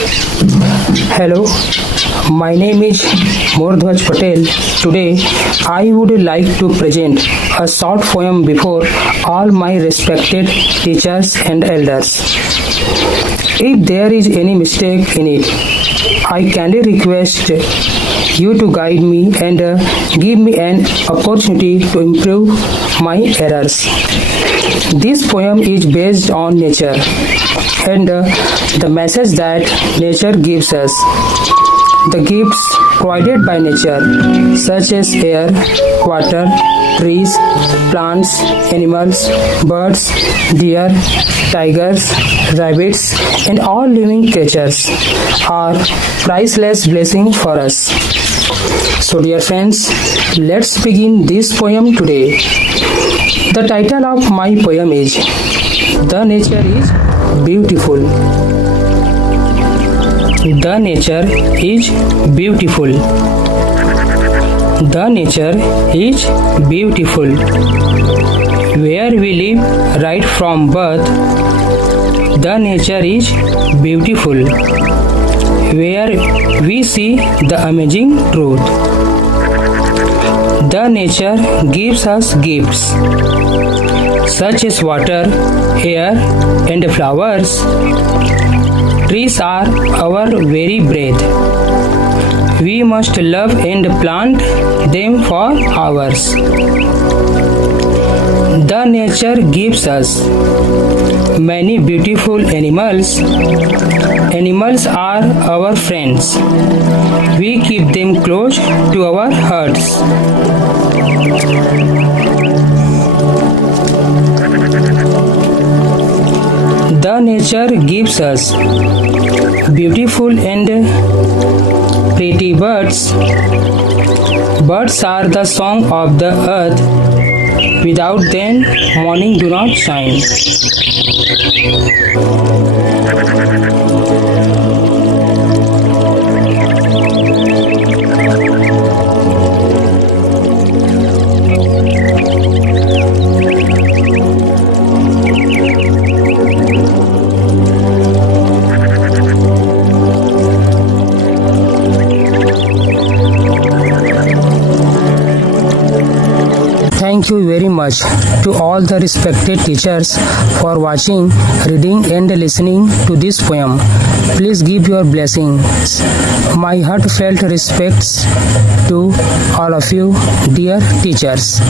Hello, my name is Mordhwaj Patel. Today, I would like to present a short poem before all my respected teachers and elders. If there is any mistake in it, I kindly request you to guide me and give me an opportunity to improve my errors. This poem is based on nature and the message that nature gives us. The gifts provided by nature, such as air, water, trees, plants, animals, birds, deer, tigers, rabbits, and all living creatures, are priceless blessing for us. So, dear friends, let's begin this poem today. The title of my poem is The Nature is Beautiful. The nature is beautiful. The nature is beautiful. Where we live right from birth, the nature is beautiful. Where we see the amazing truth. The nature gives us gifts such as water, air, and flowers. Trees are our very breath. We must love and plant them for ours. The nature gives us many beautiful animals. Animals are our friends. We keep them close to our hearts. The nature gives us beautiful and pretty birds. Birds are the song of the earth. Without them, morning do not shine. Thank you very much to all the respected teachers for watching, reading and listening to this poem. Please give your blessings. My heartfelt respects to all of you, dear teachers.